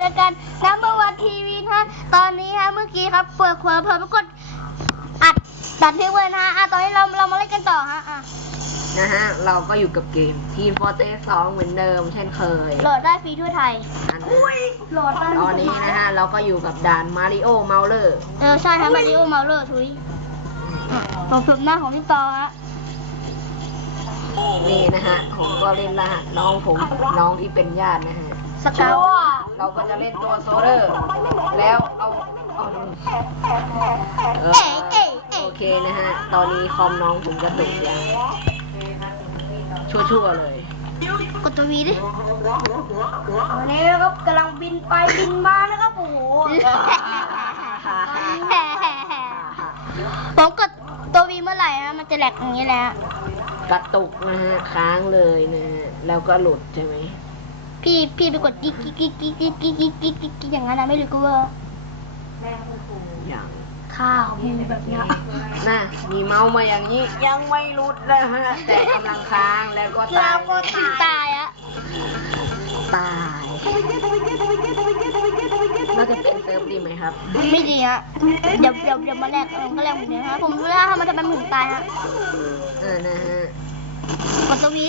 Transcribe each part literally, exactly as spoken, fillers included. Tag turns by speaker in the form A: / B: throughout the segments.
A: รายการน้ำเบอร์วันทีวีนะฮะตอนนี้ฮะเมื่อกี้ครับเปิดขวดเพิ่มกดอัดดัดเทปเลยนะฮะอ่ะตอนนี้เราเรามาเล่นกันต่อฮะอ่ะ
B: นะฮะเราก็อยู่กับเกมทีมฟอร์เตสสองเหมือนเดิมเช่นเคย
A: โหลดได้ฟรีทั่วไทยอุ้ยโหลดได้
B: ตอนนี้นะฮะเราก็อยู่กับด่านมาริโอเมาเลอร์
A: เออใช่ฮะมาริโอเมาเลอร์ทุยผมฝึกหน้าของพี่ต่อฮะ
B: นี่นะฮะผมก็เล่นรหัสน้องผมน้องที่เป็นญาตินะฮะ
A: สเกล
B: เราก็จะเล่นตัวโซเดอร์แล้วเอาเอาเออโอเคนะฮะตอนนี้คอมน้องผมจะตุกอย่างชั่วๆเลย
A: กดตัววีดิวันนี้นะครับกำลังบินไปบินมานะครับโอ้โหผมกดตัววีเมื่อไหร่นะมันจะแหลกอย่างนี้แหละ
B: กระตุกนะฮะค้างเลยนะฮะแล้วก็หลุดใช่ไหม
A: พี่พี่ไปกดกิ๊กกิ๊กกิ๊กกิ๊กกิ๊กกิ๊กกิ๊กกิ๊กกิ๊กอย่างนั้นนะไม่รู้ก็ว่า
B: อย่าง
A: ข้าวมีแบบนี้
B: น่ะมีเมาส์มาอย่างนี้ยังไม่หลุดนะฮะแต่กำลังค้างแล้วก็ตาย
A: แล้วก็ตายอะ
B: ตายน่าจะเป็นเซิร์ฟดีไหมครับ
A: ไม่ดีฮะเดี๋ยวเดี๋ยวเดี๋ยวมาแลกก็แลกเหมือนเดิมฮะผมรู้แล้วมันจะเป็นหมุนตายฮะ
B: เออนะฮะ
A: กดตัววี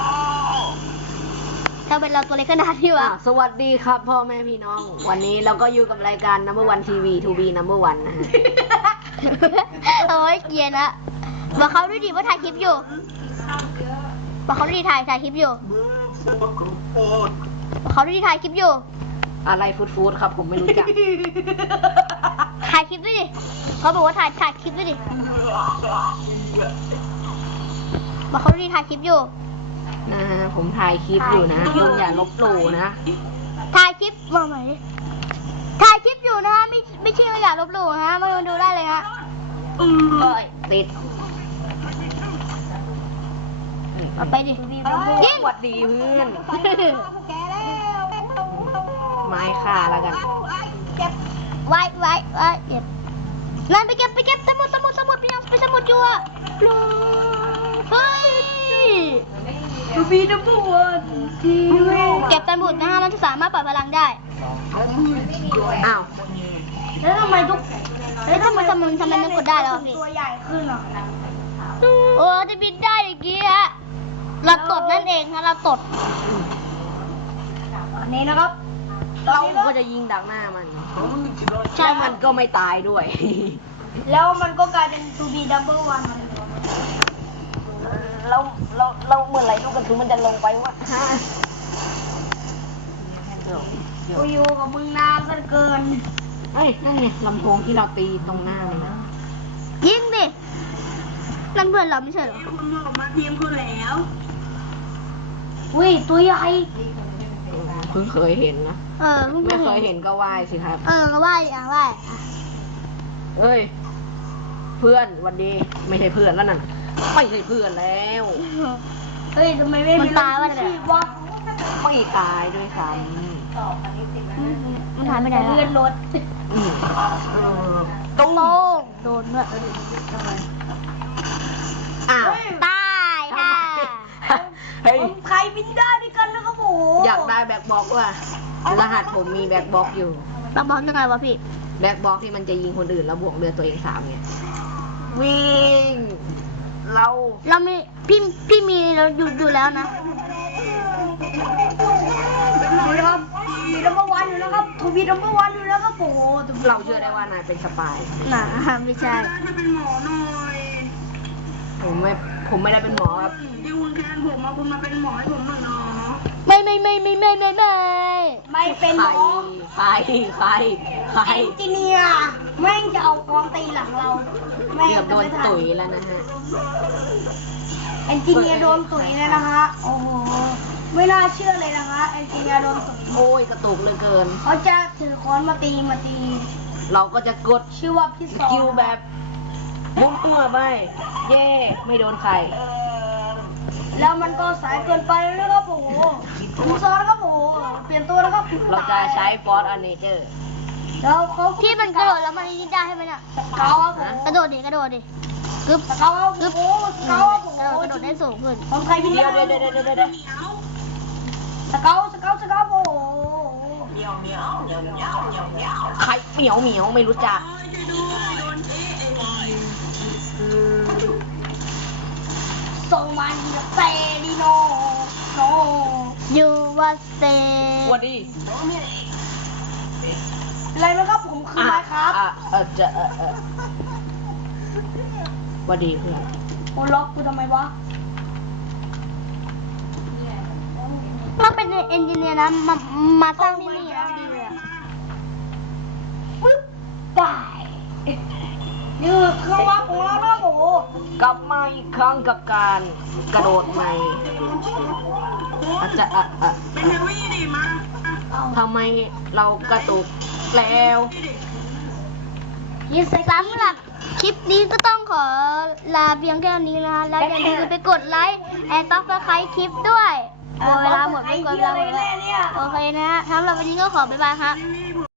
A: ถ้าเป็นเราตัวเล็กขนาดที่ว่า
B: สวัสดีครับพ่อแม่พี่น้องวันนี้เราก็อยู่กับรายการ นัมเบอร์วัน ที วี ทู บี นัมเบอร์วัน นะฮะ
A: โอ้ยเกลียดนะบอกเขาด้วยดิว่าถ่ายคลิปอยู่บอกเขาด้วยดิถ่ายถ่ายคลิปอยู่บอกเขาด้วยดิถ่ายคลิปอยู่
B: อะไรฟูดฟูดครับผมไม่รู้จัก
A: ถ่ายคลิปด้วยดิเขาบอกว่าถ่ายถ่ายคลิปด้วยดิบอกเขาด้วยดิถ่ายคลิปอยู่
B: นะฮะผมถ่ายคลิปอยู่นะคุณอย่าลบหลู่นะ
A: ถ่ายคลิปมาใหม่ถ่ายคลิปอยู่นะฮะไม่ไม่เชื่ออย่าลบหลู่นะฮะมาดูได้เลยฮะ
B: ติด
A: เอาไปดิ
B: ยิงหวัดดีเพื่อนไม้ฆ่าแล้วกัน
A: ไว้ไว้ไว้เก็บนั่นไปเก็บไปเก็บสมุดสมุดสมุดไปยังไปสมุดอยู่อะเฮ้ย
B: ทูบีนัมเบอร์วันทีวี
A: เก็บสมุดนะฮะมันจะสามารถปล่อยพลังได้
B: อ้าว
A: แล้วทำไมทุกแล้วทำไมทำไมทำไมมันกดได้แล้วพี่ตัวใหญ่ขึ้นหรอโอ้จะบินได้อย่างงี้ฮะเราตดนั่นเองฮะเราตดอันนี้นะครับ
B: เราก็จะยิงดักหน้ามันใช่มันก็ไม่ตายด้วย
A: แล้วมันก็กลายเป็นทูบีดับเบิลวัน
B: เราเราเราเมื่อไหร่ลูกกระสุนมันจะลงไปวะฮะ
A: กูอยู่กับมึงนานซะเกิน
B: เอ้ยนั่นไงลำโพงที่เราตีตรงหน้าเลยนะ
A: ยิงดินั่นเพื่อนเราไม่ใช่หรอ
C: คุณบอกมาทีมคุณแล้ว
A: อุ้ยตัวใหญ่
B: เพิ่งเคยเห็นนะ
A: เออ
B: ไม่เคยเห็นก็ไหว้สิครับ
A: เออก็ไหว้อ่ะไหว้
B: เอ้ยเพื่อนวันดีไม่ใช่เพื่อนแล้วนั่นไม่ใช่เพื่อนแล้ว
A: เฮ้ยทำไมไม่มันตายวะเนี่ย
B: ไม่ตายด้วยซ้ำ
A: มันหายไปไหนเลื่อนรถ
B: ตรงโลง
A: โดนด้วย
B: อ้าว
A: ตายค่ะ
B: เฮ้ย
A: ใครบินได้ด้วยกันนะครับผม
B: อยากได้แบ็คบ็อกซ์ว่ะรหัสผมมีแบ็คบ็อกซ์อยู่
A: แบ็คบ็อกซ์ยังไงวะพี่
B: แบ็คบ็อกซ์ที่มันจะยิงคนอื่นแล้วบวกเลือดตัวเองสามไงวิ่งเรา
A: เรามีพี่พี่มีเราอยู่อยู่แล้วนะนี่นะครับมีนัมเบอร์วันอยู่นะครับทูบีนัมเบอร์วันอยู่แล้วครับโอ้
B: เราเชื่อได้ว่านายเป็นสปาย
A: น่ะไม่ใช่
C: จะเป็นหมอหน่อย
B: ผมไม่ผมไม่ได้เป็นหมอครับ
C: ที่คุณแทนผมมาคุณมาเป็นหมอให้ผมหน่อยเนาะ
A: ไม่ไม่ไม่ไม่ไม่ไม่ไม่ไม่เป็นหมอ
B: ใครใครใคร
A: เอนจิเนียร์แม่งจะเอากองตีหลังเรา
B: แม่งโดนตุ๋ยแล้วนะฮะ
A: เอนจิเนียร์โดนตุ๋ยเลยนะคะโอ้โหไม่น่าเชื่อเลยนะคะเอนจิเนียร์โดนตุ๋ย
B: โอ้ยกระตุกเหลือเกิน
A: เขาจะถือค้อนมาตีมาตี
B: เราก็จะกด
A: ชื่อว่าพี่ส
B: กิลแบบมุ้งตัวไปเย่ไม่โดนใคร
A: แล้วมันก็สายเกินไปแล้วครับโอ้โหผมซ้อนครับโอ้โหเปลี่ยนตัวแล้วครับ
B: เราจะใช้ฟอร์สอันเนเจอร์
A: แล้วเขาที่มันกระโดดแล้วมันนี่ได้ใช่ไหมเนี่ยกระโดดกระโดดดิกระโดดดิกึ๊บกระโดดกึ๊บกระโดดกระโดดกระโดดได้สูงขึ้นของใครพี่เดียวเดี๋ยวเดี๋ยวเดี๋ยวเดี๋ยวสเกลสเกลสเกลโอ้โห
B: ใครเหมียวเหมียวไม่รู้จัก
C: โอ้ยช่วยด้วยโดนเอ๊ะเอ๊ะ
B: อืม
A: ส่งมันเซดิโนโนยูวาเซ
B: สวัสดี
A: อะไรไหมครับผมคือไมครับ
B: อ่ะเออจะเออเออสวัสดีเพื่อน
A: โอ้ล็อกกูทำไมวะเราเป็นเอนจิเนียร์นะ มา มาสร้างที่นี่นะดีเลยอะปึ๊บได้นี่คือเครื่องวัดของเรานะโห
B: กลับมาอีกครั้งกับการกระโดดใหม่อาจจะอ่ะอ่ะ
C: เป็นเฮฟวี่ดิมา
B: ทำไมเรากระตุกแล้ว
A: ยินสำหรับคลิปนี้ก็ต้องขอลาเพียงแค่นี้นะคะแล้วอย่าลืมไปกดไลค์แอนด์ซับสไครต์คลิปด้วยหมดเวลาหมดไปกดแล้วโอเคนะฮะสำหรับวันนี้ก็ขอบ๊ายบายครับ